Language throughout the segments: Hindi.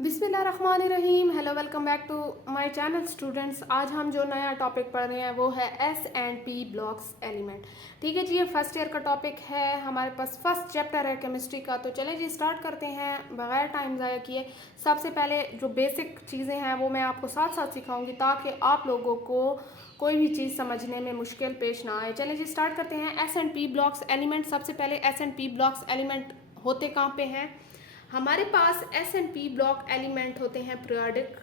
बिस्मिल्लाहिर्रहमानिर्रहीम। Hello, welcome back to my channel students. आज हम जो नया टॉपिक पढ़ रहे हैं वो है S and P blocks element. ठीक है जी, ये फर्स्ट ईयर का टॉपिक है, हमारे पास फर्स्ट चैप्टर है केमिस्ट्री का। तो चलें जी, स्टार्ट करते हैं बगैर टाइम ज़ाया किए। सबसे पहले जो बेसिक चीज़ें हैं वो मैं आपको साथ साथ सिखाऊंगी ताकि आप लोगों को कोई भी चीज़ समझने में मुश्किल पेश ना आए। चलें जी, स्टार्ट करते हैं। S and P blocks element. सबसे पहले S and P blocks element होते कहाँ पे हैं? हमारे पास S and P block element होते हैं पीरियोडिक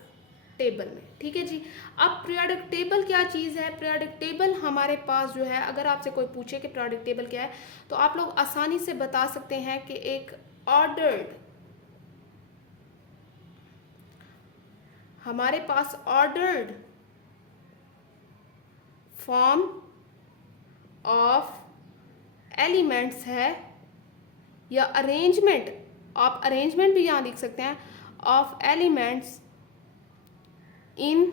टेबल में। ठीक है जी। अब पीरियोडिक टेबल क्या चीज़ है? पीरियोडिक टेबल हमारे पास जो है, अगर आपसे कोई पूछे कि पीरियोडिक टेबल क्या है तो आप लोग आसानी से बता सकते हैं कि एक ऑर्डर्ड, हमारे पास ऑर्डर्ड फॉर्म ऑफ एलिमेंट्स है, या अरेंजमेंट, आप अरेंजमेंट भी यहाँ लिख सकते हैं, of elements in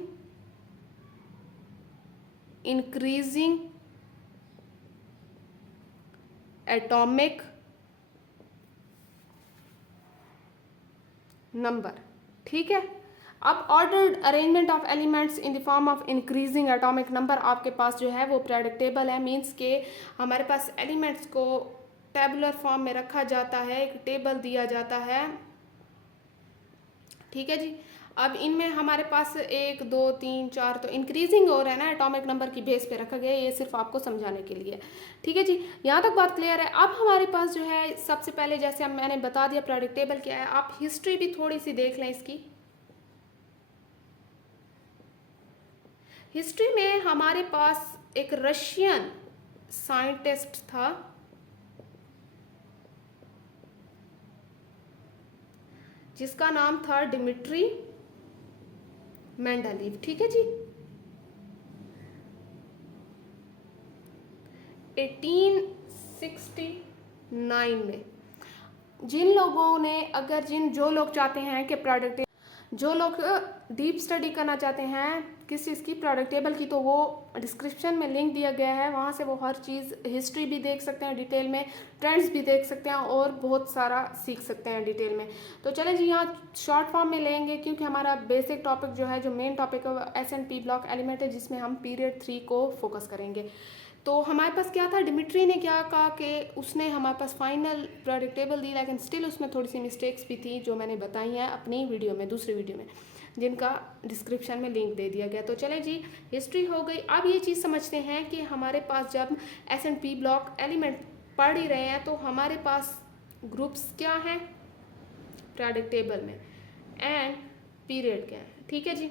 increasing atomic number. ठीक है। अब ordered arrangement of elements in the form of increasing atomic number आपके पास जो है वो पीरियोडिक टेबल है। मींस के हमारे पास एलिमेंट्स को टेबुलर फॉर्म में रखा जाता है, एक टेबल दिया जाता है। ठीक है जी। अब इनमें हमारे पास 1 2 3 4 तो इंक्रीजिंग हो रहा है ना, एटॉमिक नंबर की बेस पे रखा गया है। ये सिर्फ आपको समझाने के लिए। ठीक है जी, यहाँ तक बात क्लियर है। अब हमारे पास जो है सबसे पहले, जैसे मैंने बता दिया पीरियोडिक टेबल क्या है, आप हिस्ट्री भी थोड़ी सी देख लें इसकी। हिस्ट्री में हमारे पास एक रशियन साइंटिस्ट था जिसका नाम था डिमिट्री मेंडेलीव। ठीक है जी। 1869 में जिन लोगों ने, अगर जो लोग चाहते हैं कि प्रोडक्ट, जो लोग डीप स्टडी करना चाहते हैं किस चीज़ की, प्रोडक्ट टेबल की, तो वो डिस्क्रिप्शन में लिंक दिया गया है, वहाँ से वो हर चीज़, हिस्ट्री भी देख सकते हैं डिटेल में, ट्रेंड्स भी देख सकते हैं और बहुत सारा सीख सकते हैं डिटेल में। तो चलें जी, यहाँ शॉर्ट फॉर्म में लेंगे क्योंकि हमारा बेसिक टॉपिक जो है, जो मेन टॉपिक है वो S and P block element है, जिसमें हम पीरियड 3 को फोकस करेंगे। तो हमारे पास क्या था, डिमिट्री ने क्या कहा कि उसने हमारे पास फाइनल प्रोडक्ट टेबल दी, लेकिन स्टिल उसमें थोड़ी सी मिस्टेक्स भी थी जो मैंने बताई हैं अपनी वीडियो में, दूसरी वीडियो में, जिनका डिस्क्रिप्शन में लिंक दे दिया गया। तो चलें जी, हिस्ट्री हो गई। अब ये चीज़ समझते हैं कि हमारे पास जब S and P block element पढ़ ही रहे हैं तो हमारे पास ग्रुप्स क्या हैं प्रोडक्ट टेबल में, एंड पीरियड क्या है। ठीक है जी,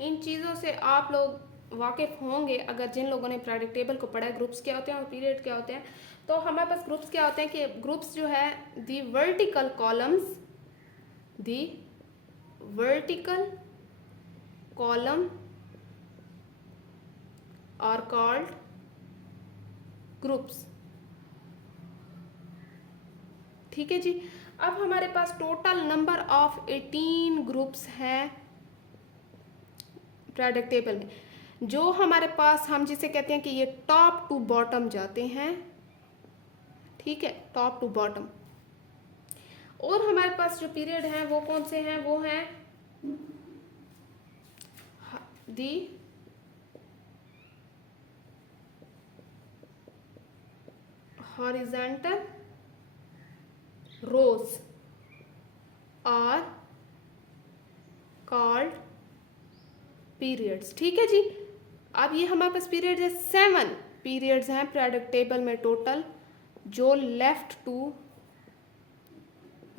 इन चीज़ों से आप लोग वाकिफ होंगे अगर जिन लोगों ने पीरियोडिक टेबल को पढ़ा है। ग्रुप्स क्या होते हैं और पीरियड क्या होते हैं। तो हमारे पास ग्रुप्स क्या होते हैं कि ग्रुप्स जो है, the vertical columns, the vertical column are called groups. ठीक है जी। अब हमारे पास टोटल नंबर ऑफ 18 ग्रुप्स हैं पीरियोडिक टेबल में, जो हमारे पास, हम जिसे कहते हैं कि ये टॉप टू बॉटम जाते हैं। ठीक है, टॉप टू बॉटम। और हमारे पास जो पीरियड हैं वो कौन से हैं? वो हैं the horizontal rows are called periods. ठीक है जी। अब ये हमारे पास पीरियड्स है, 7 पीरियड्स हैं पीरियोडिक टेबल में टोटल, जो लेफ्ट टू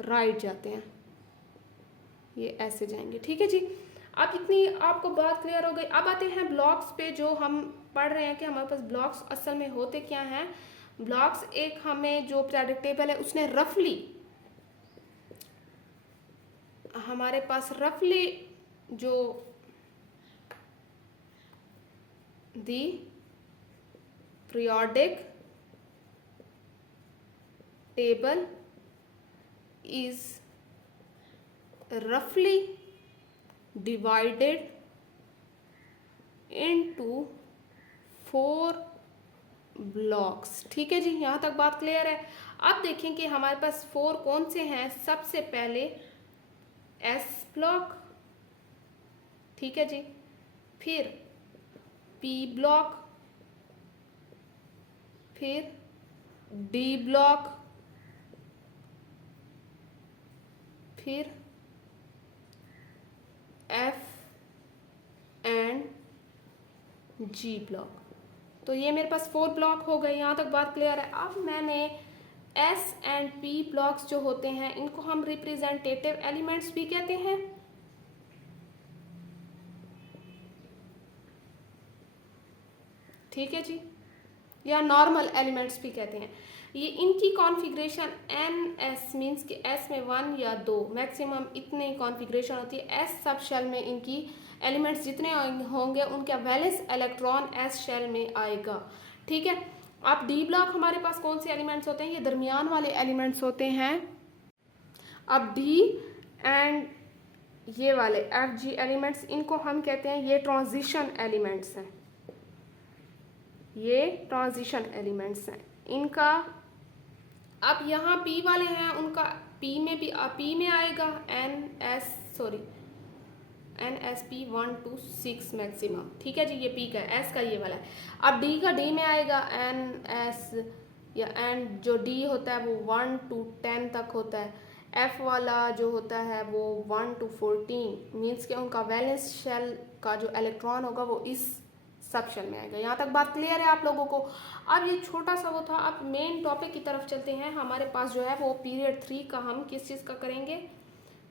राइट जाते हैं, ये ऐसे जाएंगे। ठीक है जी। अब इतनी आपको बात क्लियर हो गई। अब आते हैं ब्लॉक्स पे, जो हम पढ़ रहे हैं कि हमारे पास ब्लॉक्स असल में होते क्या हैं। ब्लॉक्स, एक हमें जो पीरियोडिक टेबल है उसने रफली, हमारे पास रफली जो दी periodic table is roughly divided into 4 blocks. ठीक है जी, यहाँ तक बात क्लियर है। अब देखें कि हमारे पास 4 कौन से हैं। सबसे पहले S ब्लॉक, ठीक है जी, फिर P ब्लॉक, फिर D ब्लॉक, फिर F एंड G ब्लॉक। तो ये मेरे पास 4 ब्लॉक हो गए, यहाँ तक बात क्लियर है। अब मैंने S एंड P ब्लॉक्स जो होते हैं इनको हम रिप्रेजेंटेटिव एलिमेंट्स भी कहते हैं, ठीक है जी, या नॉर्मल एलिमेंट्स भी कहते हैं। ये इनकी कॉन्फ़िगरेशन NS मीन्स कि S में 1 या 2 मैक्सिमम इतने कॉन्फ़िगरेशन होती है। S सब शेल में इनकी एलिमेंट्स जितने होंगे उनका वैलेंस इलेक्ट्रॉन S शेल में आएगा, ठीक है। अब D ब्लॉक हमारे पास कौन से एलिमेंट्स होते हैं, ये दरमियान वाले एलिमेंट्स होते हैं। अब D एंड ये वाले FG एलिमेंट्स, इनको हम कहते हैं ये ट्रांजिशन एलिमेंट्स हैं, ये ट्रांजिशन एलिमेंट्स हैं इनका। अब यहाँ P वाले हैं, उनका P में आएगा NSP 1 to 6 मैक्सिमम, ठीक है जी, ये P का है। S का ये वाला है। अब D का D में आएगा NS या N, जो D होता है वो 1 to 10 तक होता है। F वाला जो होता है वो 1 to 14 मीन्स कि उनका वैलेंस शेल का जो इलेक्ट्रॉन होगा वो इस सब शेल में आएगा। यहाँ तक बात क्लियर है आप लोगों को। अब ये छोटा सा वो था, अब मेन टॉपिक की तरफ चलते हैं। हमारे पास जो है वो पीरियड 3 का हम किस चीज़ का करेंगे,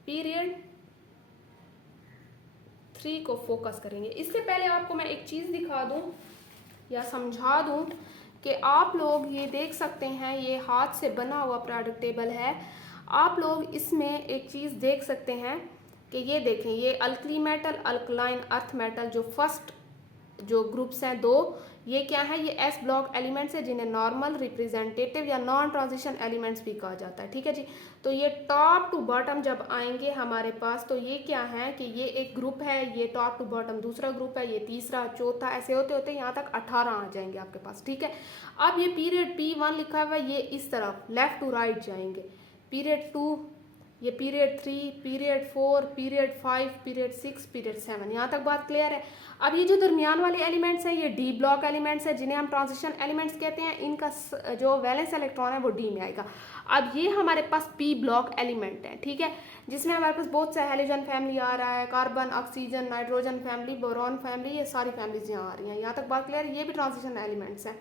पीरियड 3 को फोकस करेंगे। इससे पहले आपको मैं एक चीज़ दिखा दूं या समझा दूं कि आप लोग ये देख सकते हैं, ये हाथ से बना हुआ प्रोडक्ट टेबल है। आप लोग इसमें एक चीज़ देख सकते हैं कि ये देखें, ये alkali metal, alkaline, earth metal, जो फर्स्ट जो ग्रुप्स हैं 2, ये क्या है, ये S ब्लॉक एलिमेंट्स है जिन्हें नॉर्मल, रिप्रेजेंटेटिव या नॉन ट्रांजिशन एलिमेंट्स भी कहा जाता है, ठीक है जी। तो ये टॉप टू बॉटम जब आएंगे हमारे पास, तो ये क्या है कि ये एक ग्रुप है, ये टॉप टू बॉटम दूसरा ग्रुप है, ये तीसरा, चौथा, ऐसे होते होते यहाँ तक 18 आ जाएंगे आपके पास, ठीक है। अब ये पीरियड P1 लिखा हुआ है, ये इस तरफ लेफ्ट टू राइट जाएंगे। पीरियड 2, ये period 3, period 4, period 5, period 6, period 7, यहाँ तक बात क्लियर है। अब ये जो दरमियान वाले एलिमेंट्स हैं ये D ब्लॉक एलिमेंट्स हैं जिन्हें हम ट्रांजिशन एलिमेंट्स कहते हैं। इनका जो वैलेंस इलेक्ट्रॉन है वो D में आएगा। अब ये हमारे पास P ब्लॉक एलिमेंट है, ठीक है, जिसमें हमारे पास बहुत सा हेलोजन फैमिली आ रहा है, carbon, oxygen, nitrogen family, boron family, ये सारी फैमिलीज यहाँ आ रही हैं। यहाँ तक बात क्लियर है, ये भी ट्रांजिशन एलिमेंट्स हैं।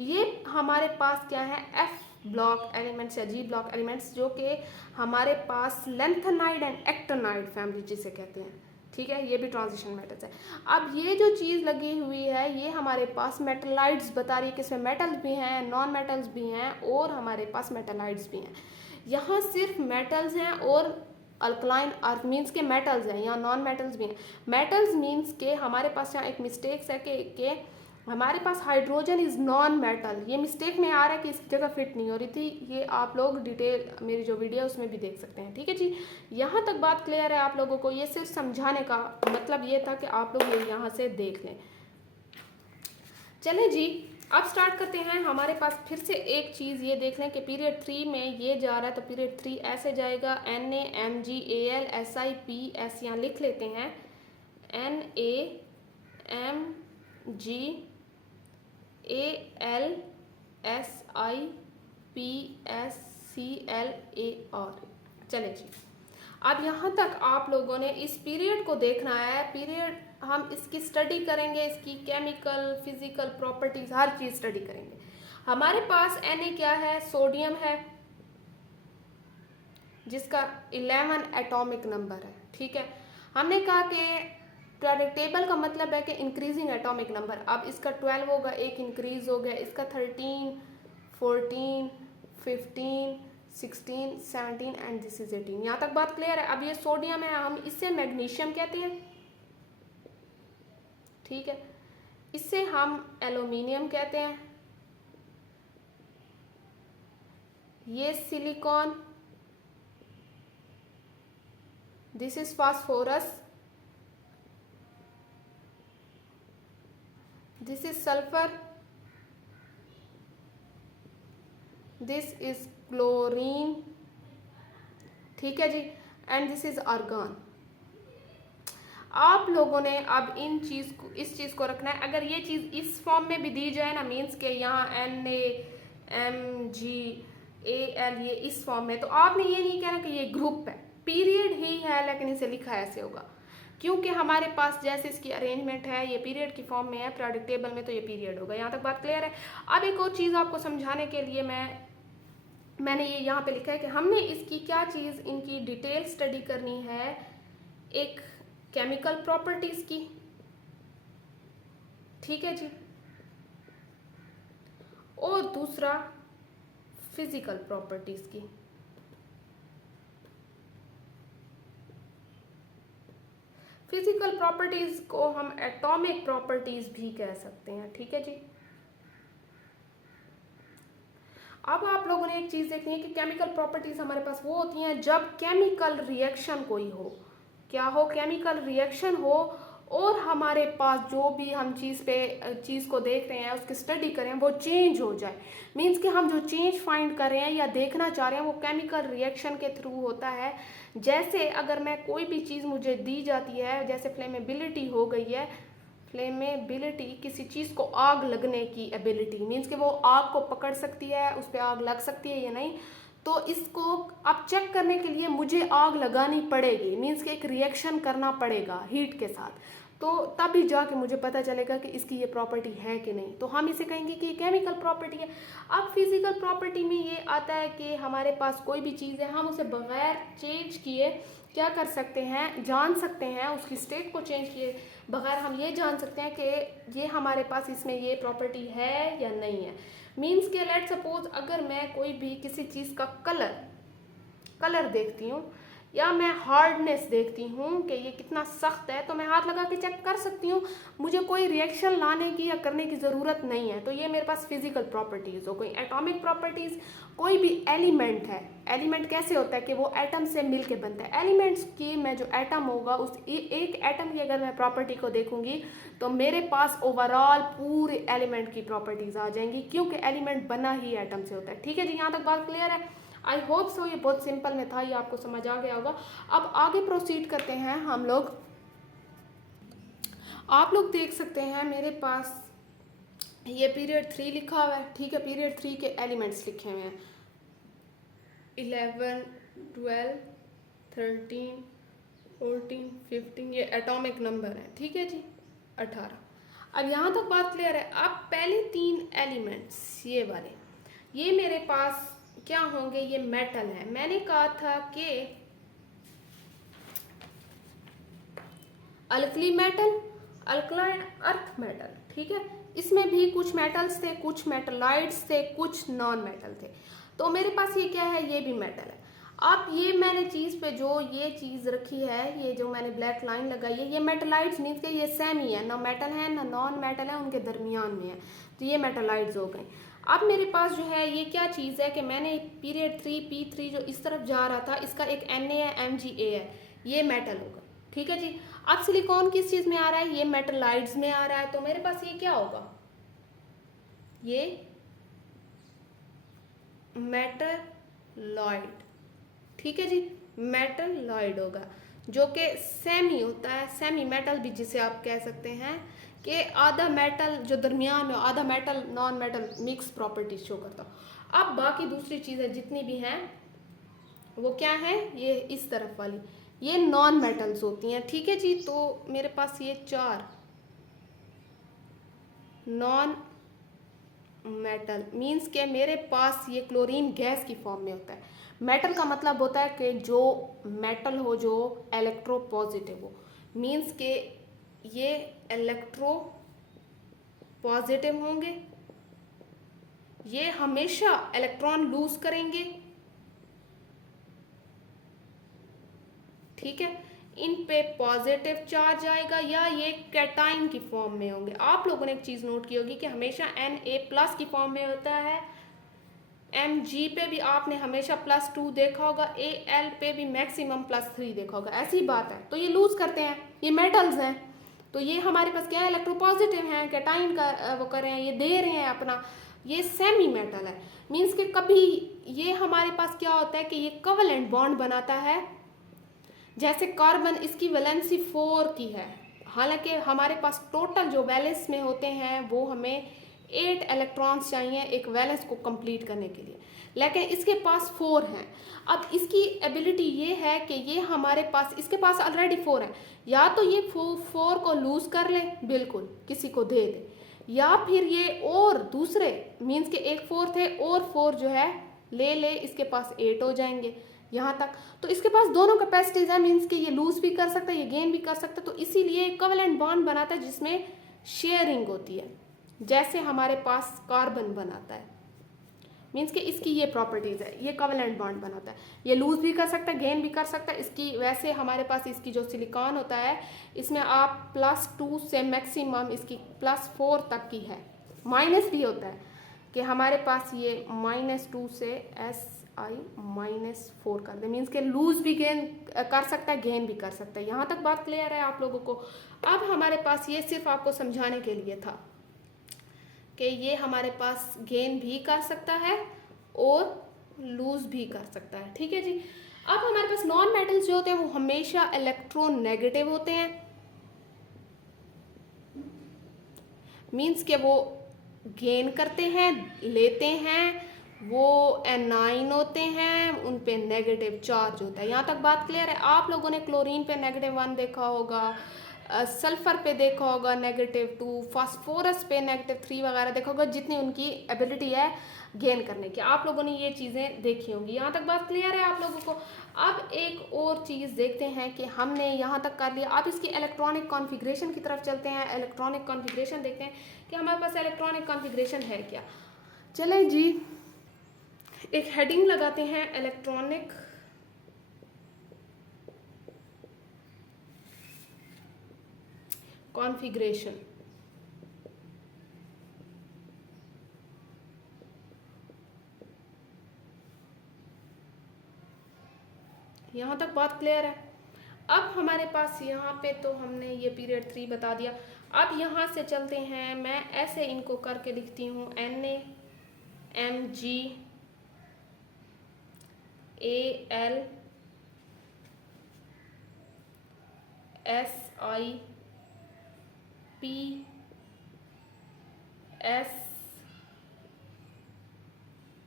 ये हमारे पास क्या है, F ब्लॉक एलिमेंट्स या G ब्लॉक एलिमेंट्स, जो कि हमारे पास लेंथेनाइड एंड एक्टिनाइड फैमिली जिसे कहते हैं, ठीक है, ये भी ट्रांजिशन मेटल्स है। अब ये जो चीज़ लगी हुई है ये हमारे पास मेटलाइड्स बता रही है कि इसमें मेटल्स भी हैं, नॉन मेटल्स भी हैं और हमारे पास मेटलाइड्स भी हैं। यहाँ सिर्फ मेटल्स हैं और अल्कलाइन अर्थ मीन्स के मेटल्स हैं, यहाँ नॉन मेटल्स भी हैं। मेटल्स मीन्स के हमारे पास यहाँ एक मिस्टेक्स है कि हमारे पास हाइड्रोजन इज़ नॉन मेटल, ये मिस्टेक में आ रहा है कि इस जगह फिट नहीं हो रही थी, ये आप लोग डिटेल मेरी जो वीडियो है उसमें भी देख सकते हैं, ठीक है जी। यहाँ तक बात क्लियर है आप लोगों को, ये सिर्फ समझाने का मतलब ये था कि आप लोग ये यहाँ से देख लें। चलें जी, अब स्टार्ट करते हैं। हमारे पास फिर से एक चीज़ ये देख लें कि पीरियड 3 में ये जा रहा है, तो पीरियड 3 ऐसे जाएगा, NaMgAlSiPs, यहाँ लिख लेते हैं, NaMgAlSiPsClAr। चले जी, अब यहाँ तक आप लोगों ने इस पीरियड को देखना है। पीरियड हम इसकी स्टडी करेंगे, इसकी केमिकल, फिजिकल प्रॉपर्टीज हर चीज़ स्टडी करेंगे। हमारे पास Na क्या है, सोडियम है जिसका 11 एटॉमिक नंबर है, ठीक है। हमने कहा कि पीरियोडिक टेबल का मतलब है कि इंक्रीजिंग एटॉमिक नंबर। अब इसका 12 होगा, एक इंक्रीज हो गया, इसका 13, 14, 15, 16, 17 एंड दिस इज 18। यहाँ तक बात क्लियर है। अब ये सोडियम है, हम इससे मैग्नीशियम कहते हैं, ठीक है, इससे हम एल्यूमिनियम कहते हैं, ये silicon, this is phosphorus, this is sulphur, this is chlorine, ठीक है जी, एंड दिस इज आर्गन। आप लोगों ने अब इस चीज़ को रखना है। अगर ये चीज़ इस फॉर्म में भी दी जाए ना, मीन्स के यहाँ NaMgAl ये इस फॉर्म में, तो आपने ये नहीं कहना कि ये ग्रुप है, पीरियड ही है लेकिन इसे लिखा ऐसे होगा, क्योंकि हमारे पास जैसे इसकी अरेंजमेंट है ये पीरियड की फॉर्म में है, पीरियोडिक टेबल में, तो ये पीरियड होगा। यहाँ तक बात क्लियर है। अब एक और चीज़ आपको समझाने के लिए मैंने ये यहाँ पे लिखा है कि हमने इसकी क्या चीज़, इनकी डिटेल स्टडी करनी है, एक केमिकल प्रॉपर्टीज की, ठीक है जी, और दूसरा फिजिकल प्रॉपर्टीज की। फिजिकल प्रॉपर्टीज को हम एटॉमिक प्रॉपर्टीज भी कह सकते हैं, ठीक है जी। अब आप लोगों ने एक चीज देखनी है कि केमिकल प्रॉपर्टीज हमारे पास वो होती हैं जब केमिकल रिएक्शन कोई हो, क्या हो, केमिकल रिएक्शन हो, और हमारे पास जो भी हम चीज़ को देख रहे हैं, उसकी स्टडी करें, वो चेंज हो जाए। मीन्स कि हम जो चेंज फाइंड कर रहे हैं या देखना चाह रहे हैं वो केमिकल रिएक्शन के थ्रू होता है। जैसे अगर मैं कोई भी चीज़ मुझे दी जाती है, जैसे फ्लेमेबिलिटी हो गई है, फ्लेमेबिलिटी किसी चीज़ को आग लगने की एबिलिटी, मीन्स कि वो आग को पकड़ सकती है, उस पर आग लग सकती है या नहीं, तो इसको अब चेक करने के लिए मुझे आग लगानी पड़ेगी, मीन्स कि एक रिएक्शन करना पड़ेगा हीट के साथ, तो तभी जाके मुझे पता चलेगा कि इसकी ये प्रॉपर्टी है कि नहीं, तो हम इसे कहेंगे कि ये केमिकल प्रॉपर्टी है। अब फिजिकल प्रॉपर्टी में ये आता है कि हमारे पास कोई भी चीज़ है, हम उसे बगैर चेंज किए क्या कर सकते हैं, जान सकते हैं, उसकी स्टेट को चेंज किए बगैर हम ये जान सकते हैं कि ये हमारे पास इसमें ये प्रॉपर्टी है या नहीं है। मीन्स के लेट सपोज अगर मैं कोई भी किसी चीज़ का कलर देखती हूँ या मैं हार्डनेस देखती हूँ कि ये कितना सख्त है, तो मैं हाथ लगा के चेक कर सकती हूँ, मुझे कोई रिएक्शन लाने की या करने की ज़रूरत नहीं है, तो ये मेरे पास फिजिकल प्रॉपर्टीज़ हो। कोई एटॉमिक प्रॉपर्टीज़, कोई भी एलिमेंट है, एलिमेंट कैसे होता है कि वो एटम से मिल के बनता है, एलिमेंट्स की मैं जो एटम होगा उस एक एटम की अगर मैं प्रॉपर्टी को देखूंगी तो मेरे पास ओवरऑल पूरे एलिमेंट की प्रॉपर्टीज़ आ जाएंगी, क्योंकि एलिमेंट बना ही एटम से होता है, ठीक है जी। यहाँ तक बात क्लियर है? आई होप सो ये बहुत सिंपल में था, ये आपको समझ आ गया होगा। अब आगे प्रोसीड करते हैं हम लोग। आप लोग देख सकते हैं मेरे पास ये पीरियड 3 लिखा हुआ है, ठीक है, पीरियड 3 के एलिमेंट्स लिखे हुए हैं 11, 12, 13, 14, 15, ये एटॉमिक नंबर है, ठीक है जी, 18। अब यहाँ तक बात क्लियर है। अब पहले 3 एलिमेंट्स ये वाले, ये मेरे पास क्या होंगे, ये मेटल है। मैंने कहा था कि alkali metal, alkaline earth metal, ठीक है, इसमें भी कुछ मेटल्स थे, कुछ मेटलाइट्स थे, कुछ नॉन मेटल थे, तो मेरे पास ये क्या है, ये भी मेटल है। अब ये मैंने चीज़ पे जो ये चीज़ रखी है, ये जो मैंने ब्लैक लाइन लगाई है, ये मेटलाइट्स मीन्स के ये सेमी है, ना मेटल है ना नॉन मेटल है, उनके दरमियान में है, तो ये मेटलाइट्स हो गए। अब मेरे पास जो है ये क्या चीज़ है कि मैंने पीरियड 3 P3 जो इस तरफ जा रहा था, इसका एक Na है, Mga है, ये मेटल होगा, ठीक है जी। अब सिलिकॉन किस चीज़ में आ रहा है, ये मेटलाइड्स में आ रहा है, तो मेरे पास ये क्या होगा, ये मेटलॉइड, ठीक है जी, मेटलॉइड होगा, जो कि सेमी होता है, सेमी मेटल भी जिसे आप कह सकते हैं कि आधा मेटल जो दरमियान में, आधा metal non metal mix properties show करता हूँ। अब बाकी दूसरी चीज़ें जितनी भी हैं वो क्या है, ये इस तरफ वाली, ये नॉन मेटल्स होती हैं, ठीक है जी। तो मेरे पास ये 4 नॉन मेटल मीन्स के मेरे पास ये क्लोरीन गैस की फॉर्म में होता है। मेटल का मतलब होता है कि जो मेटल हो, जो इलेक्ट्रो पॉजिटिव हो, मीन्स के ये इलेक्ट्रो पॉजिटिव होंगे, ये हमेशा इलेक्ट्रॉन लूज करेंगे, ठीक है, इन पे पॉजिटिव चार्ज आएगा, या ये कैटाइन की फॉर्म में होंगे। आप लोगों ने एक चीज़ नोट की होगी कि हमेशा Na+ की फॉर्म में होता है, Mg पे भी आपने हमेशा +2 देखा होगा, Al पे भी मैक्सिमम +3 देखा होगा, ऐसी बात है। तो ये लूज करते हैं, ये मेटल्स हैं, तो ये हमारे पास क्या है, इलेक्ट्रोपॉजिटिव हैं, कैटाइन का वो कर रहे हैं, ये दे रहे हैं अपना, ये सेमी मेटल है, मीन्स कि कभी ये हमारे पास क्या होता है कि ये कोवेलेंट बॉन्ड बनाता है। जैसे कार्बन, इसकी वैलेंसी 4 की है, हालांकि हमारे पास टोटल जो वैलेंस में होते हैं वो हमें 8 इलेक्ट्रॉन्स चाहिए एक वैलेंस को कंप्लीट करने के लिए, लेकिन इसके पास 4 हैं। अब इसकी एबिलिटी ये है कि ये हमारे पास, इसके पास ऑलरेडी 4 है, या तो ये 4 को लूज कर ले, बिल्कुल किसी को दे दे, या फिर ये और दूसरे मीन्स के एक 4 थे और 4 जो है ले इसके पास 8 हो जाएंगे यहाँ तक। तो इसके पास दोनों कैपेसिटीज है, मीन्स कि ये लूज भी कर सकता है, ये गेन भी कर सकता है। तो इसीलिए कोवेलेंट बॉन्ड बनाता है जिसमें शेयरिंग होती है, जैसे हमारे पास कार्बन बनाता है, मीन्स कि इसकी ये प्रॉपर्टीज है, ये कोवेलेंट बॉन्ड बनाता है। ये लूज भी कर सकता है, गेन भी कर सकता है। इसकी वैसे हमारे पास इसकी जो सिलिकॉन होता है इसमें आप +2 से मैक्सिमम इसकी +4 तक की है, माइनस भी होता है कि हमारे पास ये -2 से Si-4 कर दे, मीन्स के लूज भी गेन कर सकता है, गेन भी कर सकता है। यहाँ तक बात क्लियर है आप लोगों को। अब हमारे पास ये सिर्फ आपको समझाने के लिए था कि ये हमारे पास गेन भी कर सकता है और लूज भी कर सकता है, ठीक है जी। अब हमारे पास नॉन मेटल्स जो होते हैं वो हमेशा इलेक्ट्रोनेगेटिव होते हैं, मीन्स के वो गेन करते हैं, लेते हैं, वो एनाइन होते हैं, उन पे नेगेटिव चार्ज होता है। यहाँ तक बात क्लियर है। आप लोगों ने क्लोरीन पे -1 देखा होगा, सल्फर पे देखा होगा -2, फास्फोरस पे -3 वगैरह देखा होगा, जितनी उनकी एबिलिटी है गेन करने की, आप लोगों ने ये चीज़ें देखी होंगी। यहाँ तक बात क्लियर है आप लोगों को। अब एक और चीज़ देखते हैं कि हमने यहाँ तक कर लिया, अब इसकी इलेक्ट्रॉनिक कॉन्फ़िगरेशन की तरफ चलते हैं। इलेक्ट्रॉनिक कॉन्फ़िगरेशन देखते हैं कि हमारे पास इलेक्ट्रॉनिक कॉन्फ़िगरेशन है क्या। चलें जी, एक हेडिंग लगाते हैं, इलेक्ट्रॉनिक कॉन्फ़िगरेशन। यहाँ तक बात क्लियर है। अब हमारे पास यहाँ पे तो हमने ये पीरियड 3 बता दिया। अब यहाँ से चलते हैं, मैं ऐसे इनको करके लिखती हूँ, NaMgAl SiPs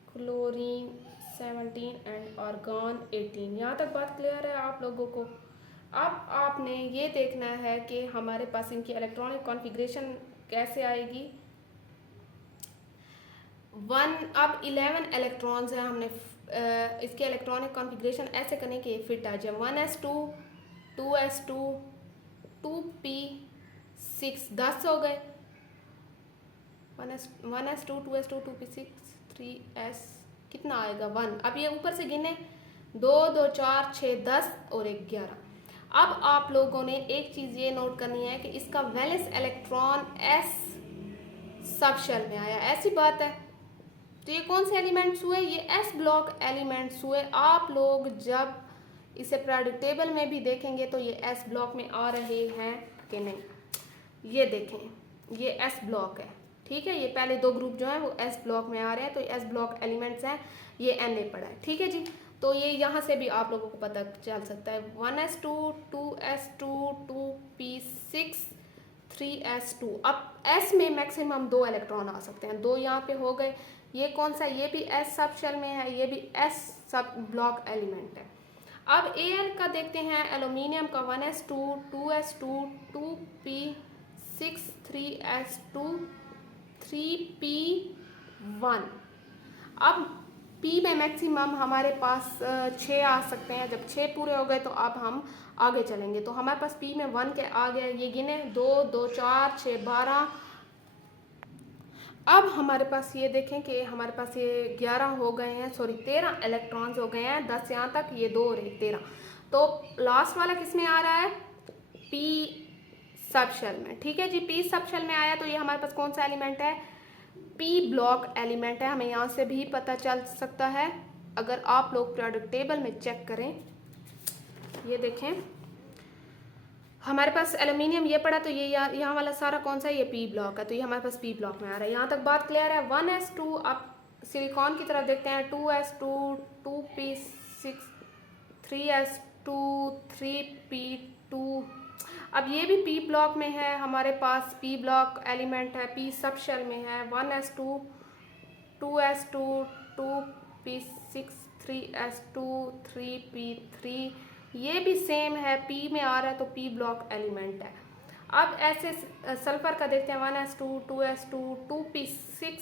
chlorine 17 and argon 18। यहाँ तक बात क्लियर है आप लोगों को। अब आपने ये देखना है कि हमारे पास इनकी इलेक्ट्रॉनिक कॉन्फ़िगरेशन कैसे आएगी। अब 11 इलेक्ट्रॉन्स हैं, हमने इसके इलेक्ट्रॉनिक कॉन्फ़िगरेशन ऐसे करने के फिट आ जाए, 1s2 2s2 2p6 10 हो गए, 1s2 2s2 2p6 3s कितना आएगा 1। अब ये ऊपर से गिने 2 2 4 6 10 और 1 11। अब आप लोगों ने एक चीज़ ये नोट करनी है कि इसका valence electron s subshell में आया, ऐसी बात है। तो ये कौन से एलिमेंट्स हुए, ये s ब्लॉक एलिमेंट्स हुए। आप लोग जब इसे पीरियोडिक टेबल में भी देखेंगे तो ये s ब्लॉक में आ रहे हैं कि नहीं। ये देखें, ये s ब्लॉक है, ठीक है। ये पहले 2 ग्रुप जो हैं वो s ब्लॉक में आ रहे हैं, तो s ब्लॉक एलिमेंट्स हैं, ये Na पड़ा है, ठीक है जी। तो ये यहाँ से भी आप लोगों को पता चल सकता है, 1s2 2s2 2p6 3s2। अब s में मैक्सिमम 2 इलेक्ट्रॉन आ सकते हैं, 2 यहाँ पे हो गए। ये कौन सा, ये भी s सब शेल में है, ये भी s सब ब्लॉक एलिमेंट है। अब Al का देखते हैं, एल्यूमिनियम का 1s2 2s2 2p6 3s2 3p1। अब P में मैक्सिमम हमारे पास 6 आ सकते हैं। जब 6 पूरे हो गए तो अब हम आगे चलेंगे, तो हमारे पास P में 1 के आ गया, ये गिने 2 2 4 6 12। अब हमारे पास ये देखें कि हमारे पास ये 11 हो गए हैं, सॉरी 13 इलेक्ट्रॉन्स हो गए हैं, 10 यहाँ तक, ये 2 और 1 13। तो लास्ट वाला किस में आ रहा है, P सब शेल में, ठीक है जी। P सब शेल में आया तो ये हमारे पास कौन सा एलिमेंट है, P ब्लॉक एलिमेंट है। हमें यहाँ से भी पता चल सकता है अगर आप लोग पीरियोडिक टेबल में चेक करें। ये देखें, हमारे पास एल्यूमिनियम ये पड़ा, तो ये यहाँ वाला सारा कौन सा है, ये पी ब्लॉक है, तो ये हमारे पास पी ब्लॉक में आ रहा है। यहाँ तक बात क्लियर है। 1s2, अब सिलिकॉन की तरफ देखते हैं। 2s2, 2p6, 3s2, 3p2। अब ये भी पी ब्लॉक में है, हमारे पास पी ब्लॉक एलिमेंट है, पी सब शेल में है। 1s2, 2s2, 2p6, 3s2, 3p3, ये भी सेम है, पी में आ रहा है तो पी ब्लॉक एलिमेंट है। अब ऐसे सल्फर का देखते हैं। 1s2, 2s2, 2p6,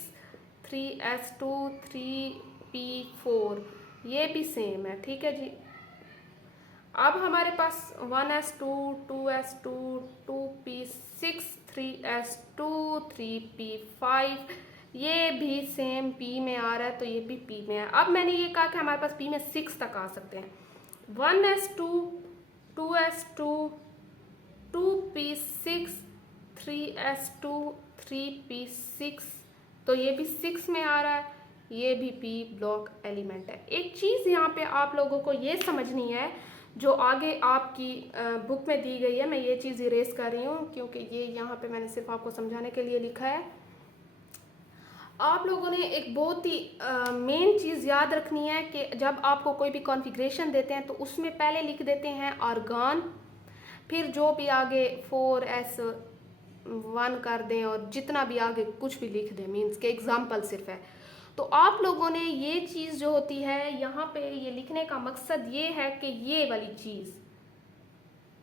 3s2, 3p4, ये भी सेम है, ठीक है जी। अब हमारे पास 1s2, 2s2, 2p6, 3s2, 3p5, ये भी सेम पी में आ रहा है तो ये भी पी में है। अब मैंने ये कहा कि हमारे पास पी में 6 तक आ सकते हैं। 1s2, 2s2, 2p6, 3s2, 3p6, तो ये भी 6 में आ रहा है, ये भी पी ब्लॉक एलिमेंट है। एक चीज़ यहाँ पे आप लोगों को ये समझनी है, जो आगे आपकी बुक में दी गई है, मैं ये चीज़ इरेज कर रही हूँ क्योंकि ये यहाँ पे मैंने सिर्फ आपको समझाने के लिए लिखा है। आप लोगों ने एक बहुत ही मेन चीज़ याद रखनी है कि जब आपको कोई भी कॉन्फ़िगरेशन देते हैं तो उसमें पहले लिख देते हैं आर्गन, फिर जो भी आगे 4s1 कर दें और जितना भी आगे कुछ भी लिख दें, मीन्स के एग्जाम्पल सिर्फ है। तो आप लोगों ने ये चीज़ जो होती है यहाँ पे ये लिखने का मकसद ये है कि ये वाली चीज़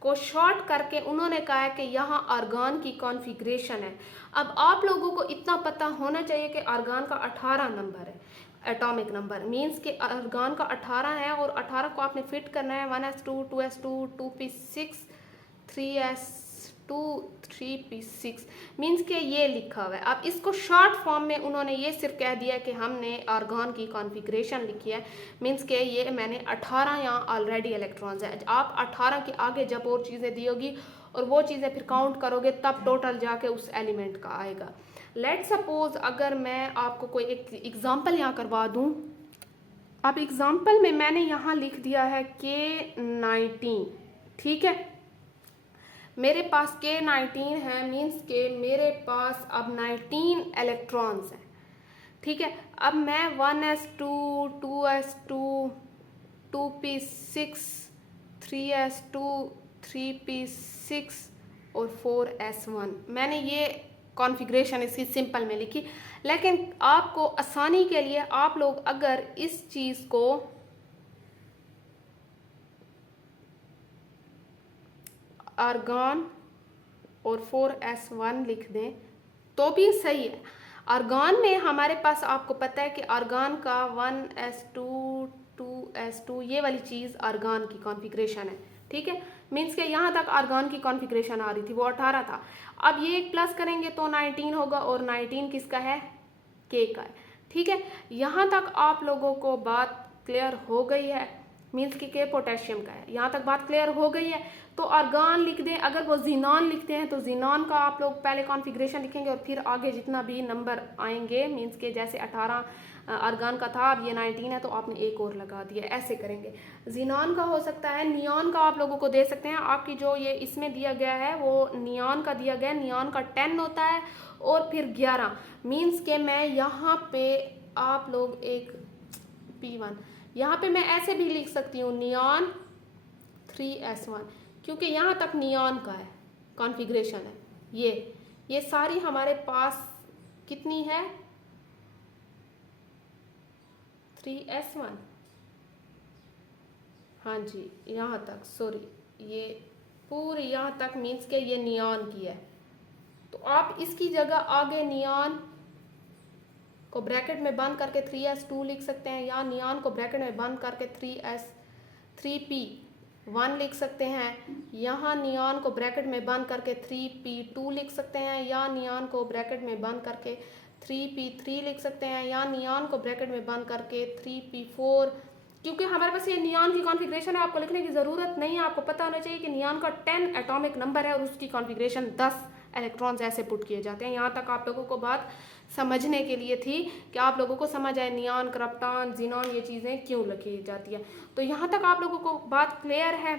को शॉर्ट करके उन्होंने कहा है कि यहाँ आर्गन की कॉन्फ़िगरेशन है। अब आप लोगों को इतना पता होना चाहिए कि आर्गन का 18 नंबर है, एटॉमिक नंबर, मीन्स के आर्गन का 18 है और 18 को आपने फिट करना है 1s2, 2s2, 2p6, 3s2, 3p6, means के ये लिखा हुआ है। अब इसको शॉर्ट फॉर्म में उन्होंने ये सिर्फ कह दिया कि हमने आर्गन की कॉन्फ़िगरेशन लिखी है, मीन्स के ये मैंने 18 यहाँ ऑलरेडी इलेक्ट्रॉन्स है। आप 18 के आगे जब और चीज़ें दी होगी और वो चीज़ें फिर काउंट करोगे तब टोटल जाके उस एलिमेंट का आएगा। लेट सपोज अगर मैं आपको कोई एक एग्ज़ाम्पल यहाँ करवा दूँ। अब एग्ज़ाम्पल में मैंने यहाँ लिख दिया है K19, ठीक है। मेरे पास K19 है, मीन्स के मेरे पास अब 19 इलेक्ट्रॉन्स हैं, ठीक है। अब मैं 1s2, 2s2, 2p6, 3s2, 3p6 और 4s1, मैंने ये कॉन्फ़िगरेशन इसकी सिंपल में लिखी। लेकिन आपको आसानी के लिए आप लोग अगर इस चीज़ को आर्गन और 4s1 लिख दें तो भी सही है। आर्गन में हमारे पास आपको पता है कि आर्गन का 1s2, 2s2, ये वाली चीज़ आर्गन की कॉन्फ़िगरेशन है, ठीक है। मीन्स के यहाँ तक आर्गन की कॉन्फ़िगरेशन आ रही थी, वो 18 था। अब ये एक प्लस करेंगे तो 19 होगा और 19 किसका है, K का है, ठीक है। यहाँ तक आप लोगों को बात क्लियर हो गई है, मीन्स कि K पोटेशियम का है, यहाँ तक बात क्लियर हो गई है। तो आर्गन लिख दें। अगर वो जीनॉन लिखते हैं तो जीनॉन का आप लोग पहले कॉन्फ़िगरेशन लिखेंगे और फिर आगे जितना भी नंबर आएंगे, मीन्स के जैसे 18 आर्गन का था, अब ये 19 है तो आपने एक और लगा दिया, ऐसे करेंगे। जीनॉन का हो सकता है, नियॉन का आप लोगों को दे सकते हैं। आपकी जो ये इसमें दिया गया है वो नियॉन का दिया गया है, नियॉन का 10 होता है और फिर 11, मीन्स के मैं यहाँ पे आप लोग एक P1, यहाँ पे मैं ऐसे भी लिख सकती हूँ नियॉन 3s1, क्योंकि यहाँ तक नियॉन का है कॉन्फ़िगरेशन है। ये सारी हमारे पास कितनी है, 3s1, हाँ जी, यहाँ तक, सॉरी, ये पूरी यहाँ तक, मीन्स के ये नियॉन की है। तो आप इसकी जगह आगे नियॉन को ब्रैकेट में बंद करके 3s2 लिख सकते हैं, या नियॉन को ब्रैकेट में बंद करके 3p1 लिख सकते हैं, यहाँ नियॉन को ब्रैकेट में बंद करके 3p2 लिख सकते हैं, या नियॉन को ब्रैकेट में बंद करके 3p3 लिख सकते हैं, या नियॉन को ब्रैकेट में बंद करके 3p4। क्योंकि हमारे पास ये नियॉन की कॉन्फ़िगरेशन है, आपको लिखने की ज़रूरत नहीं है। आपको पता होना चाहिए कि नियॉन का 10 एटॉमिक नंबर है और उसकी कॉन्फ़िगरेशन 10 इलेक्ट्रॉन्स ऐसे पुट किए जाते हैं। यहाँ तक आप लोगों को बात समझने के लिए थी कि आप लोगों को समझ आए नियॉन, क्रिप्टॉन, जीनॉन, ये चीज़ें क्यों लिखी जाती है। तो यहाँ तक आप लोगों को बात क्लियर है।